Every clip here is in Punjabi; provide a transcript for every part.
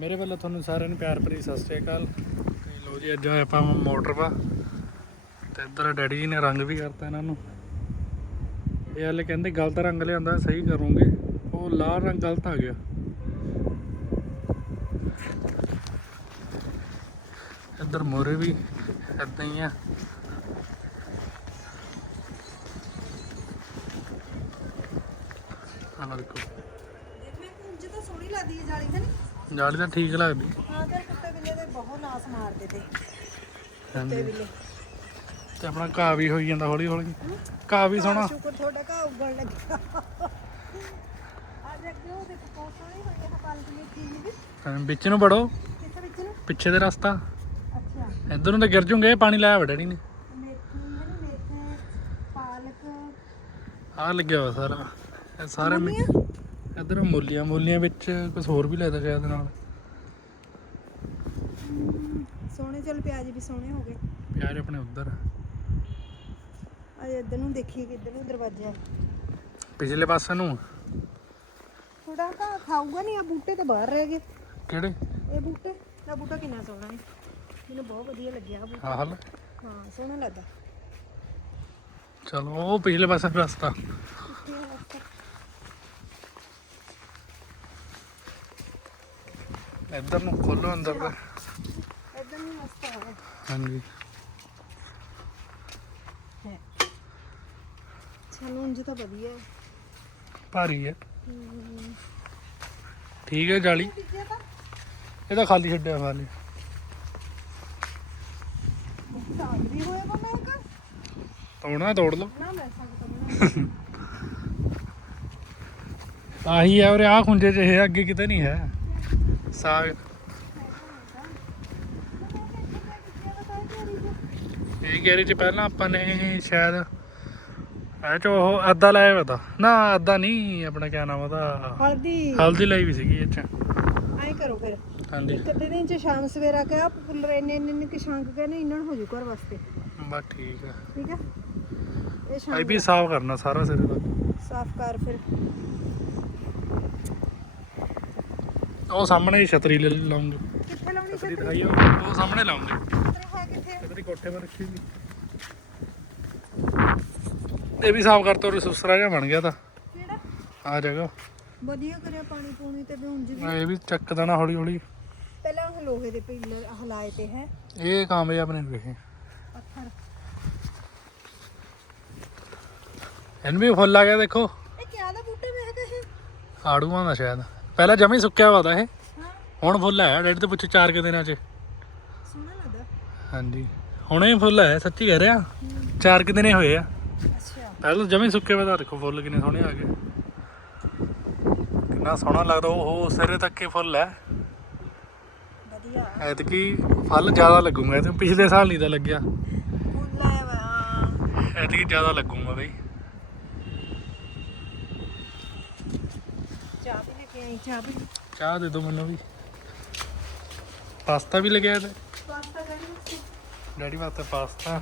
ਮੇਰੇ ਵੱਲੋਂ ਤੁਹਾਨੂੰ ਸਾਰਿਆਂ ਨੂੰ ਪਿਆਰ ਭਰੀ ਸਤਿ ਸ਼੍ਰੀ ਅਕਾਲ। ਤੇ ਲੋ ਜੀ, ਅੱਜ ਆਏ ਆਪਾਂ ਮੋਟਰ ਪਾ। ਤੇ ਇੱਧਰ ਡੈਡੀ ਜੀ ਨੇ ਰੰਗ ਵੀ ਕਰਤਾ ਇਹਨਾਂ ਨੂੰ। ਇਹ ਹਲੇ ਕਹਿੰਦੇ ਗਲਤ ਰੰਗ ਲਿਆਂਦਾ, ਸਹੀ ਕਰੂੰਗੇ। ਉਹ ਲਾਲ ਰੰਗ ਗਲਤ ਆ ਗਿਆ। ਇੱਧਰ ਮੋਰੇ ਵੀ ਇਦਾਂ ਹੀ ਆ। ਆਹ ਦੇਖੋ। ਦੇਖਵੇਂ ਕੁੰਜ ਤਾਂ ਸੋਹਣੀ ਲੱਗਦੀ ਹੈ ਜਾਲੀ ਤਾਂ ਨਹੀਂ ਜਾਲੀ ਤਾਂ ਠੀਕ ਲੱਗਦੀ। ਹਾਂ ਤੇ ਕੁੱਤੇ ਬਿੱਲੇ ਦੇ ਬਹੁਤ ਨਾਸ ਮਾਰਦੇ ਤੇ। ਕੁੱਤੇ ਬਿੱਲੇ। ਤੇ ਆਪਣਾ ਘਾਹ ਵੀ ਹੋਈ ਜਾਂਦਾ ਹੌਲੀ ਹੌਲੀ। ਘਾਹ ਵੀ ਸੋਹਣਾ। ਸ਼ੁਕਰ ਤੁਹਾਡਾ ਘਾ ਉੱਗਣ ਲੱਗਿਆ। ਅੱਜ ਉਹ ਦੇਖੋ ਬਹੁਤ ਸੋਹਣੀ ਹੋਈ ਹੈ ਪਾਲਕ ਮੇਥੀ ਜੀ ਵੀ ਵਿੱਚ ਨੂੰ ਵੜੋ। ਕਿੱਥੇ ਵਿੱਚ ਨੂੰ? ਪਿੱਛੇ ਦੇ ਰਸਤਾ। ਅੱਛਾ। ਇੱਧਰ ਨੂੰ ਤਾਂ ਗਿਰ ਜੂਗੇ ਪਾਣੀ ਲਾਇਆ ਵਾ ਡੈਡੀ ਨੇ ਆਹ ਲੱਗਿਆ ਵਾ ਸਾਰਾ। ਇਹ ਸਾਰੇ ਮਿ- ਇੱਧਰ ਮੂਲੀਆਂ ਮੂਲੀਆਂ ਵਿੱਚ ਕੁਝ ਹੋਰ ਵੀ ਲੱਗਦਾ ਸ਼ਾਇਦ ਨਾਲ। ਸੋਹਣੇ ਚਲ ਪਿਆਜ਼ ਵੀ ਸੋਹਣੇ ਹੋ ਗਏ। ਪਿਆਜ਼ ਆਪਣੇ ਉੱਧਰ ਅਜੇ ਇੱਧਰ ਨੂੰ ਦੇਖੀਏ ਕਿੱਧਰ ਨੂੰ ਦਰਵਾਜ਼ਾ ਪਿਛਲੇ ਪਾਸੇ ਨੂੰ ਥੋੜਾ ਘਾ ਖਾਊਗਾ ਨਹੀਂ ਆ ਬੂਟੇ ਤੇ ਬਾਹਰ ਰਹਿ ਗਏ। ਕਿਹੜੇ? ਇਹ ਬੂਟੇ ਦਾ ਬੂਟਾ ਕਿੰਨਾ ਸੋਹਣਾ ਹੈ। ਮੈਨੂੰ ਬਹੁਤ ਵਧੀਆ ਲੱਗਿਆ ਆਹ ਬੂਟਾ। ਹਲ ਹਾਂ ਸੋਹਣਾ ਲੱਗਦਾ। ਚਲੋ ਉਹ ਪਿਛਲੇ ਪਾਸੇ ਆ ਰਸਤਾ। ਇੱਧਰ ਨੂੰ ਖੋਲੋ ਅੰਦਰ ਦਾ। ਇੱਧਰ ਨੂੰ ਰਸਤਾ ਹੈ ਹਾਂਜੀ। ਚਲੋ ਉਂਝ ਤਾਂ ਵਧੀਆ ਹੈ। ਭਾਰੀ ਹੈ। ਠੀਕ ਹੈ ਜਾਲੀ। ਇਹ ਤਾਂ ਖਾਲੀ ਛੱਡਿਆ ਹੋਇਆ ਮੈਂ ਕਾ ਤੋੜਨਾ ਤੋੜ ਲਓ। ਨਾ ਆਹੀ ਹੈ ਔਰ ਆਹ ਖੁੰਝੇ ਚ ਇਹ ਅੱਗੇ ਕਿਤੇ ਨਹੀਂ ਹੈ। ਸਾਗ। ਇਹ ਗੈਰੀ ਚ? ਪਹਿਲਾਂ ਆਪਾਂ ਨੇ ਸ਼ਾਇਦ ਇਹ ਚ ਉਹ ਅੱਧਾ ਲਾਇਆ ਹੋਇਆ ਤਾ। ਨਾ ਅੱਧਾ ਨਹੀਂ ਆਪਣਾ ਕਿਆ ਨਾਮ ਉਹਦਾ? ਹਲਦੀ। ਹਲਦੀ ਲਈ ਵੀ ਸੀਗੀ ਚ। ਐਂ ਕਰੋ ਫਿਰ। ਹਾਂਜੀ। ਅੱਧੇ ਦਿਨ ਚ ਸ਼ਾਮ ਸਵੇਰਾ ਕਿਹਾ ਫੁੱਲ ਇੰਨੇ ਇੰਨੇ ਕਿ ਸ਼ਾਂਕ ਇਹਨਾਂ ਨੂੰ ਹੋ ਜੂ ਘਰ ਵਾਸਤੇ। ਬਸ ਠੀਕ ਆ। ਠੀਕ ਇਹ ਇਹ ਸ਼ਾਮ ਵੀ ਸਾਫ਼ ਕਰਨਾ ਸਾਰਾ ਸਿਰੇ ਦਾ। ਸਾਫ਼ ਕਰ ਫਿਰ। ਉਹ ਸਾਹਮਣੇ ਛਤਰੀ ਲੈ ਲਾਉਂਗੇ। ਕਿੱਥੇ ਲਾਉਣੀ ਛਤਰੀ ਛਤਰੀ? ਦਿਖਾਈ ਉਹ ਉਹ ਸਾਹਮਣੇ ਲਾਉਂਗੇ। ਛਤਰੀ ਹੈ ਕਿੱਥੇ? ਛਤਰੀ ਕੋਠੇ 'ਤੇ ਰੱਖੀ ਵੀ ਇਹ ਵੀ ਸਾਫ਼ ਕਰਤਾ ਉਹ ਸੁਸਰਾ ਜਿਹਾ ਬਣ ਗਿਆ ਤਾਂ। ਕਿਹੜਾ? ਆ ਜਗ੍ਹਾ ਵਧੀਆ ਕਰਿਆ ਪਾਣੀ ਪੂਣੀ ਤੇ ਵੀ ਉਂਝ ਵੀ। ਇਹ ਵੀ ਚੱਕ ਦੇਣਾ ਹੌਲੀ ਹੌਲੀ ਪਹਿਲਾਂ ਉਹ ਲੋਹੇ ਦੇ ਪਿੱਲਰ ਹਲਾਏ ਤੇ ਹੈ। ਇਹ ਕਾਮਯਾਬ ਨੇ ਵੇਖੇ। ਪੱਥਰ। ਇਹਨੂੰ ਵੀ ਫੁੱਲ ਆ ਗਿਆ ਦੇਖੋ। ਇਹ ਕਿਆ ਦਾ ਬੂਟੇ ਮੈਂ ਕਿਹਾ ਆੜੂਆਂ ਦਾ ਸ਼ਾਇਦ। ਪਹਿਲਾਂ ਜਮੀ ਸੁੱਕਿਆ ਵਾ ਤਾ ਇਹ। ਹਾਂ ਹੁਣ ਫੁੱਲ ਆਇਆ ਡੇਢ ਤੋਂ ਪੁੱਛੋ ਚਾਰ ਕੁ ਦਿਨਾਂ 'ਚ। ਸੋਹਣਾ ਲੱਗਦਾ। ਹਾਂਜੀ। ਹੁਣੇ ਫੁੱਲ ਆਇਆ ਸੱਚੀ ਕਹਿ ਰਿਹਾ। ਚਾਰ ਕੁ ਦਿਨੇ ਹੋਏ ਆ। ਅੱਛਾ। ਪਹਿਲਾਂ ਜਮੀ ਸੁੱਕੇ ਵਾ ਤਾਂ ਦੇਖੋ ਫੁੱਲ ਕਿੰਨੇ ਸੋਹਣੇ ਆ ਗਏ। ਕਿੰਨਾ ਸੋਹਣਾ ਲੱਗਦਾ ਉਹ ਉਹ ਸਿਰੇ ਤੱਕ ਹੀ ਫੁੱਲ ਹੈ। ਵਧੀਆ। ਐਤਕੀ ਫਲ ਜ਼ਿਆਦਾ ਲੱਗੂਗਾ ਇਹ ਪਿਛਲੇ ਸਾਲ ਨਹੀਂ ਤਾਂ ਲੱਗਿਆ। ਫੁੱਲ ਆਇਆ ਵਾ। ਐਤਕੀ ਜ਼ਿਆਦਾ ਲੱਗੂਗਾ ਬਈ ਚਾਹ ਵੀ ਲੈ ਕੇ ਆਈ ਚਾਹ ਵੀ। ਚਾਹ ਦੇ ਦਿਓ ਮੈਨੂੰ ਵੀ। ਪਾਸਤਾ ਵੀ ਲੱਗਿਆ ਤੇ ਪਾਸਤਾ ਕਰੀ ਡੈਡੀ ਵਾਸਤੇ ਪਾਸਤਾ।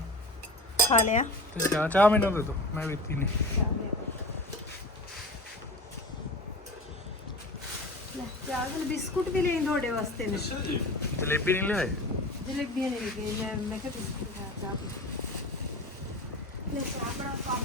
ਖਾ ਲਿਆ। ਤੇ ਚਾਹ ਚਾਹ ਮੈਨੂੰ ਦੇ ਦਿਓ ਮੈਂ ਪੀਤੀ ਨਹੀਂ ਚਾਹ ਲੈ ਲੈ ਚਾਹ ਦੇ ਬਿਸਕੁਟ ਵੀ ਲੈਣ ਤੁਹਾਡੇ ਵਾਸਤੇ ਨੇ। ਜਲੇਬੀ ਨਹੀਂ ਲਿਆਏ? ਜਲੇਬੀਆਂ ਨਹੀਂ ਲੱਗੇ ਮੈਂ ਮੈਂ ਕਿਹਾ ਬਿਸਕੁਟ ਖਾ ਚਾਹ ਪੀ। ਲੈ ਚਾਹ ਬਣਾ ਪਾ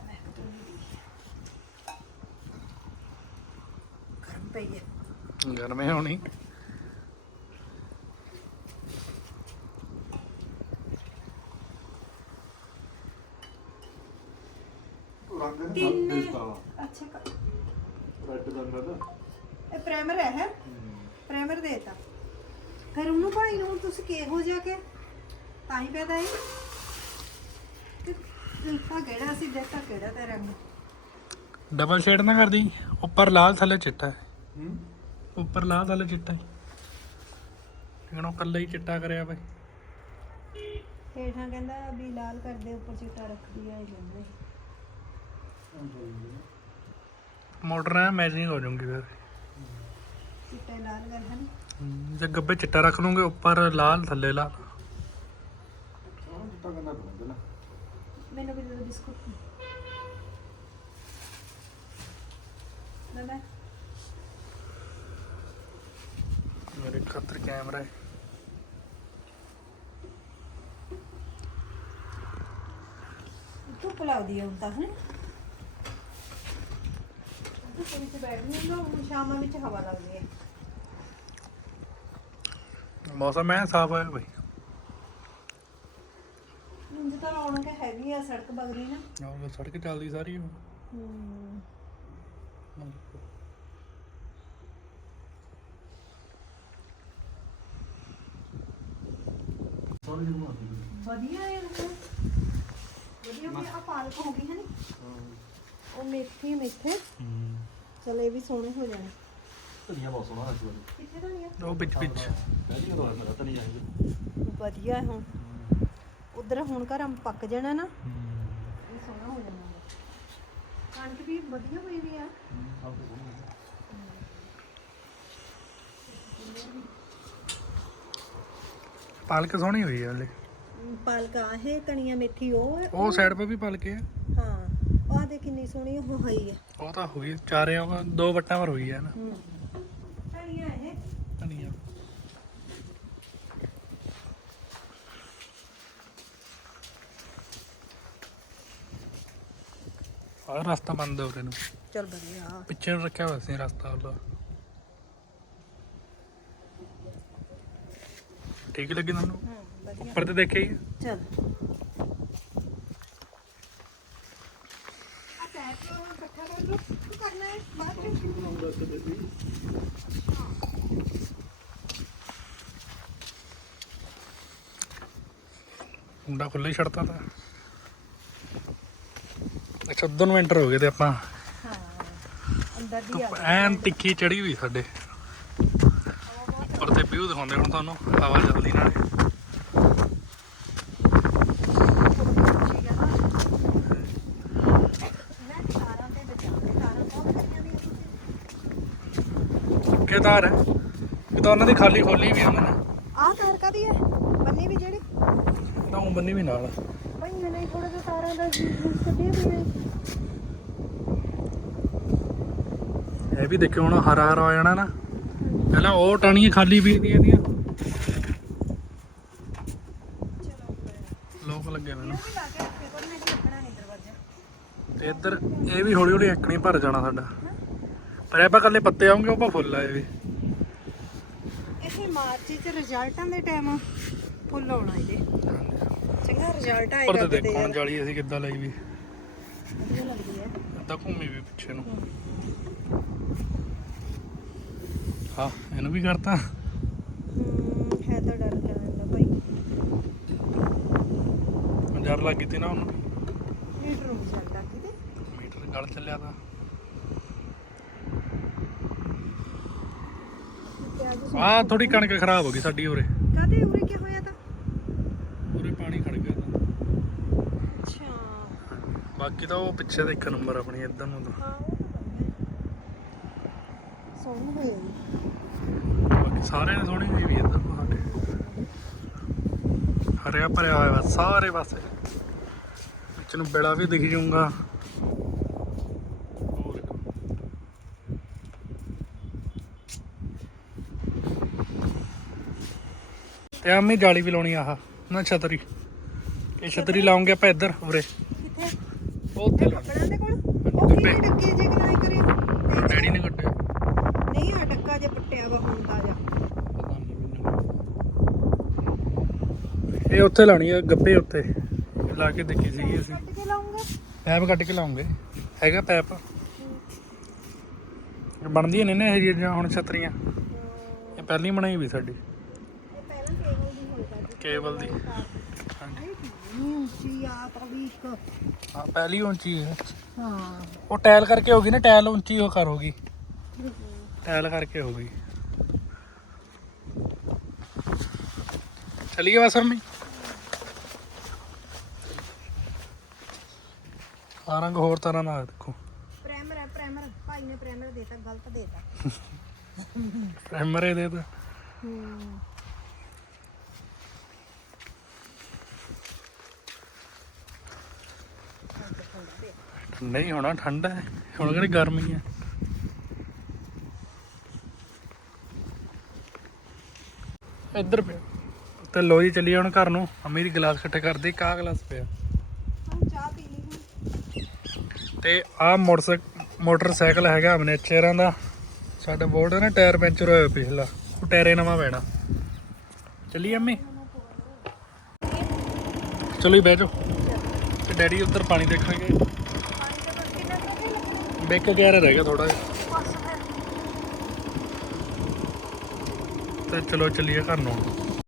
ਮੈਂ ਕਟੋਰੀ ਦੀ ਗਰਮ ਪਈ ਹੈ ਗਰਮੇ ਹੋਣੀ ਤਿੰਨ ਅੱਛਾ ਕ- ਇਹ ਪ੍ਰਾਈਮਰ ਹੈ ਹੈ? ਪ੍ਰਾਈਮਰ ਦੇਤਾ ਫਿਰ ਉਹਨੂੰ ਭਾਈ ਨੂੰ ਤੁਸੀਂ ਕਿਹੋ ਜਿਹਾ ਕਿ ਤਾਂ ਹੀ ਪੈਦਾ ਹੈ ਤੇ ਦਿੱਤਾ ਕਿਹੜਾ ਸੀ ਦਿੱਤਾ ਕਿਹੜਾ ਤੇ ਰੰਗ ਡਬਲ ਸ਼ੇਡ ਨਾ ਕਰਦੀ ਉੱਪਰ ਲਾਲ ਥੱਲੇ ਚਿੱਟਾ ਹੈ ਉੱਪਰ ਲਾਲ ਥੱਲੇ ਚਿੱਟਾ ਹੈ ਕਿਹਨੋਂ ਕੱਲਾ ਹੀ ਚਿੱਟਾ ਕਰਿਆ ਬਈ ਹੇਠਾਂ ਕਹਿੰਦਾ ਵੀ ਲਾਲ ਕਰਦੇ ਉੱਪਰ ਚਿੱਟਾ ਰੱਖਦੀ ਆ ਇਹ ਕਹਿੰਦੇ ਮੋਟਰ ਨਾਲ ਮੈਚਿੰਗ ਹੋ ਜਾਊਗੀ ਫਿਰ ਲਾਲ ਹਨ ਹਮ, ਜੇ ਗੱਬੇ ਚਿੱਟਾ ਰੱਖ ਲੂੰਗੇ ਉੱਪਰ ਲਾਲ ਥੱਲੇ ਲਾਲ। ਮੈਨੂੰ ਵੀ ਦੇ ਦਿਓ ਬਿਸਕੁਟ। ਲੈ ਲੈ। ਮੇਰੇ ਖਾਤਰ ਕੈਮਰਾ ਹੈ। ਧੁੱਪ ਲੱਗਦੀ ਆ ਹੁਣ ਤਾਂ ਹਨ? ਧੁੱਪ ਵਿੱਚ ਬੈਠਣੀ ਨਾ ਹੁਣ ਸ਼ਾਮਾਂ ਵਿੱਚ ਹਵਾ ਲੱਗਦੀ ਹੈ। ਮੌਸਮ ਐ ਸਾਫ਼ ਹੋਇਆ ਬਈ। ਇੰਜ ਤਾਂ ਰੌਣਕ ਹੈਗੀ ਆ ਸੜਕ ਬਗਲੀ ਨਾ। ਆਹ ਸੜਕ ਚੱਲਦੀ ਸਾਰੀ ਉਹ। ਹੂੰ। ਵਧੀਆ ਹੈ ਨਾ ਵਧੀਆ ਵੀ ਆ ਪਾਲਕ ਹੋ ਗਈ ਹੈ ਨੀ? ਉਹ ਮੇਥੀ ਮੇਥੇ। ਹਮ, ਚਲ ਇਹ ਵੀ ਸੋਹਣੇ ਹੋ ਜਾਣੇ। ਧਨੀਆ ਬਹੁਤ ਸੋਹਣਾ ਅੱਜ ਵਾਲੀ ਕਿੱਥੇ ਦਾ ਨਹੀਂ ਉਹ ਵਿੱਚ ਵਿੱਚ। ਪਹਿਲੀ ਵਾਰ ਹੋਇਆ ਮੇਰਾ ਧਨੀਆ ਇਹ ਵਧੀਆ ਹੈ ਹੁਣ। ਉਧਰ ਹੁਣ ਘਰ ਅੰਬ ਪੱਕ ਜਾਣਾ ਨਾ। ਹਮ, ਇਹ ਸੋਹਣਾ ਹੋ ਜਾਣਾ। ਕਣਕ ਵੀ ਵਧੀਆ ਹੋਈ ਵੀ ਆ। ਸਭ ਤੋਂ ਸੋਹਣਾ ਪਾਲਕ ਸੋਹਣੀ ਹੋਈ ਹੈ ਹਲੇ। ਪਾਲਕ ਆ ਹੈ ਧਨੀਆ ਮੇਥੀ ਉਹ ਹੈ ਉਹ ਸਾਈਡ 'ਤੇ ਵੀ ਪਾਲਕ ਹੈ ਹਾਂ ਆਹ ਦੇ ਕਿੰਨੀ ਸੋਹਣੀ ਉਹ ਹੋਈ ਹੈ ਉਹ ਤਾਂ ਹੋ ਗਈ ਚਾਰੇ ਉਹ ਦੋ ਵੱਟਾਂ ਪਰ ਹੋਈ ਹੈ ਨਾ। ਹੂੰ ਧਨੀਆ ਇਹ ਧਨੀਆ ਆਹ ਰਸਤਾ ਬੰਦ ਹੋ ਰਿਹਾ ਨੂੰ। ਚਲ ਵਧੀਆ। ਪਿੱਛੇ ਨੂੰ ਰੱਖਿਆ ਹੋਇਆ ਸੀ ਰਸਤਾ ਉਹਦਾ। ਠੀਕ ਲੱਗੀ ਤੁਹਾਨੂੰ? ਹੂੰ ਵਧੀਆ। ਉੱਪਰ ਤੇ ਦੇਖਿਆ ਹੀ ਚਲ। ਮੁੰਡਾ ਖੁੱਲ੍ਹਾ ਹੀ ਛੱਡਤਾ ਤਾਂ। ਅੱਛਾ ਉਦੋਂ ਨੂੰ ਐਂਟਰ ਹੋ ਗਏ ਤੇ ਆਪਾਂ ਹਾਂ ਅੰਦਰ ਦੀ ਧੁੱਪ ਐਨ ਤਿੱਖੀ ਚੜੀ ਹੋਈ ਸਾਡੇ। ਉੱਪਰ ਤੇ ਵਿਊ ਦਿਖਾਉਂਦੇ ਹੁਣ ਤੁਹਾਨੂੰ ਹਵਾ ਚੱਲਦੀ ਨਾਲੇ। ਤਾਰ ਹੈ ਇਹ ਤਾਂ ਉਹਨਾਂ ਦੀ ਖਾਲੀ ਖੋਲੀ ਵੀ ਆ ਉਹਨਾਂ ਨੇ। ਆਹ ਤਾਰ ਕਾਦੀ ਹੈ? ਬੰਨੀ ਵੀ ਜਿਹੜੀ? ਤਾਂ ਉਹ ਬੰਨੀ ਵੀ ਨਾਲ ਭਾਈ ਨਹੀਂ ਥੋੜਾ ਜਿਹਾ ਤਾਰਾਂ ਦਾ ਕੱਢੀ ਵੀ ਹੈ ਇਹ ਵੀ ਦੇਖਿਓ ਹੁਣ ਹਰਾ ਹਰਾ ਹੋ ਜਾਣਾ ਨਾ। ਪਹਿਲਾਂ ਉਹ ਟਾਣੀਆਂ ਖਾਲੀ ਵੀ ਦੀਆਂ ਇਹਦੀਆਂ ਲੋਕ ਲੱਗੇ ਮੈਨੂੰ ਤੇ ਇੱਧਰ ਇਹ ਵੀ ਹੌਲੀ ਹੌਲੀ ਐਕਣੀ ਭਰ ਜਾਣਾ ਸਾਡਾ। ਪਰ ਆਪਾਂ ਕੱਲੇ ਪੱਤੇ ਆਉਂਗੇ ਉਹ ਆਪਾਂ ਫੁੱਲ ਆਏ ਵੀ। ਇਹ ਮਾਰਚ ਚ ਰਿਜ਼ਲਟਾਂ ਦੇ ਟਾਈਮ ਫੁੱਲ ਆਉਣਾ ਇਹਦੇ ਚੰਗਾ ਰਿਜ਼ਲਟ ਆਏਗਾ ਤੇ ਕਿਤੇ ਦੇਖੋ ਹੁਣ। ਜਾਲੀ ਅਸੀਂ ਕਿੱਦਾਂ ਲਈ ਵੀ। ਵਧੀਆ ਲੱਗਦੀ ਹੈ। ਇੱਦਾਂ ਘੁੰਮੀ ਵੀ ਪਿੱਛੇ ਨੂੰ। ਹਾਂ ਇਹਨੂੰ ਵੀ ਕਰਤਾ। ਹੂੰ ਹੈ ਤਾਂ ਡਰ ਜਾਂਦਾ ਭਾਈ। ਜਰ ਲੱਗੀ ਤੀ ਨਾ ਉਹਨੂੰ। ਮੀਟਰ ਨੂੰ ਚੱਲਦਾ ਕਿਤੇ? ਮੀਟਰ ਗਲ ਚੱਲਿਆ ਤਾਂ। ਪਿਆਜ਼ ਆਹ ਥੋੜੀ ਕਣਕ ਖਰਾਬ ਹੋ ਗਈ ਸਾਡੀ ਉਰੇ। ਕਾਦੇ ਉਰੇ ਕੀ ਹੋਇਆ ਤਾਂ? ਉਰੇ ਪਾਣੀ ਖੜ ਗਿਆ ਤਾਂ। ਅੱਛਾ। ਬਾਕੀ ਤਾਂ ਉਹ ਪਿੱਛੇ ਦਾ ਇੱਕ ਨੰਬਰ ਆਪਣੀ ਇੱਧਰ ਨੂੰ ਤਾਂ। ਸੋਹਣੀ ਹੋਈ ਹੈ ਜੀ। ਬਾਕੀ ਸਾਰਿਆਂ ਨੇ ਸੋਹਣੀ ਹੋਈ ਵੀ ਇੱਧਰ ਸਾਡੇ। ਹਰਿਆ ਭਰਿਆ ਹੋਇਆ ਵਾ ਸਾਰੇ ਪਾਸੇ। ਵਿੱਚ ਨੂੰ ਬੇੜਾ ਵੀ ਦਿਖ ਜਾਊਗਾ। ਤੇ ਆਮੀ ਜਾਲੀ ਵੀ ਲਾਉਣੀ ਆਹ ਨਾ ਛਤਰੀ। ਇਹ ਛਤਰੀ ਲਾਉਂਗੇ ਆਪਾਂ ਇੱਧਰ ਉਰੇ। ਕਿੱਥੇ? ਉੱਥੇ ਲਾ। ਦੇ ਕੋਲ? ਉਹ। ਕੀ ਡੱਕੇ ਜੇ ਕਨਾਈ ਕਰੇ? ਡੈਡੀ ਨੇ ਕੱਟਿਆ ਨਹੀਂ ਆ ਡੱਕਾ ਜੇ ਪੱਟਿਆ ਵਾ ਨਹੀਂ ਮੈਨੂੰ ਇਹ ਉੱਥੇ ਲਾਉਣੀ ਆ ਗੱਬੇ ਉੱਤੇ ਲਾ ਕੇ ਦੇਖੀ ਸੀਗੀ ਅਸੀਂ। ਕੱਟ ਕੇ ਲਾਉਂਗਾ? ਪੈਪ ਕੱਟ ਕੇ ਲਾਉਂਗੇ। ਹੈਗਾ ਪੈਪ। ਬਣਦੀਆਂ ਨੇ ਨਾ ਇਹ ਜਿਹੜੀਆਂ ਹੁਣ ਛਤਰੀਆਂ। ਇਹ ਪਹਿਲੀ ਬਣਾਈ ਵੀ ਸਾਡੀ। ਇਹ ਪਹਿਲਾਂ ਕੇਬਲ ਦੀ ਹੋਏਗਾ ਜੀ। ਕੇਬਲ ਦੀ। ਹਾਂਜੀ। ਨਹੀਂ ਉੱਚੀ ਆ ਇੱਕ। ਹਾਂ ਪਹਿਲੀ ਉੱਚੀ ਹੈ। ਹਾਂ। ਉਹ ਟਾਇਲ ਕਰਕੇ ਹੋ ਗਈ ਨਾ ਟਾਇਲ ਉੱਚੀ ਉਹ ਕਰ ਹੋ ਗਈ। ਟਾਇਲ ਕਰਕੇ ਹੋ ਗਈ। ਚਲੀਏ ਵਸਰ ਮੀ ਆ ਹੋਰ ਤਰ੍ਹਾਂ ਦਾ ਦੇਖੋ। ਪ੍ਰਾਈਮਰ ਹੈ ਪ੍ਰਾਈਮਰ ਭਾਈ ਨੇ ਪ੍ਰਾਈਮਰ ਦੇਤਾ ਗਲਤ ਦੇਤਾ। ਪ੍ਰਾਈਮਰ ਹੀ ਦੇਤਾ। ਨਹੀਂ ਹੋਣਾ ਠੰਡਾ ਹੈ। ਹੁਣ ਕਿਹੜੀ ਗਰਮੀ ਹੈ? ਇੱਧਰ ਪਿਆ। ਤੇ ਲੋ ਜੀ ਚੱਲੀਏ ਹੁਣ ਘਰ ਨੂੰ। ਅੰਮੀ ਦੀ ਗਲਾਸ ਇਕੱਠੇ ਕਰਦੇ ਕਾ ਗਲਾਸ ਪਿਆ? ਚਾਹ ਪੀ ਲਈ ਤੇ ਆਹ ਮੋਟਰਸਾਈਕਲ ਮੋਟਰਸਾਈਕਲ ਹੈਗਾ ਅਮਨੇਚਰਾਂ ਦਾ। ਸਾਡਾ ਬੋਰਡ ਹੈ ਨਾ ਟਾਇਰ ਪੈਂਚਰ ਹੋਇਆ ਪਿਛਲਾ। ਉਹ ਟਾਇਰੇ ਨਵਾਂ ਪੈਣਾ। ਚੱਲੀਏ ਅੰਮੀ? ਚਲੋ ਜੀ ਬਹਿ ਜਾਓ। ਤੇ ਡੈਡੀ ਉੱਧਰ ਪਾਣੀ ਦੇਖਣਗੇ ਪਾਣੀ ਦਾ ਤਾਂ ਕਿੰਨਾ ਕੁ ਹੋ ਗਿਆ ਬੇਕ ਗਿਆ ਰਹਿ ਗਿਆ ਥੋੜਾ ਜਿਹਾ ਬਸ ਫਿਰ ਤੇ ਚਲੋ ਚੱਲੀਏ ਘਰ ਨੂੰ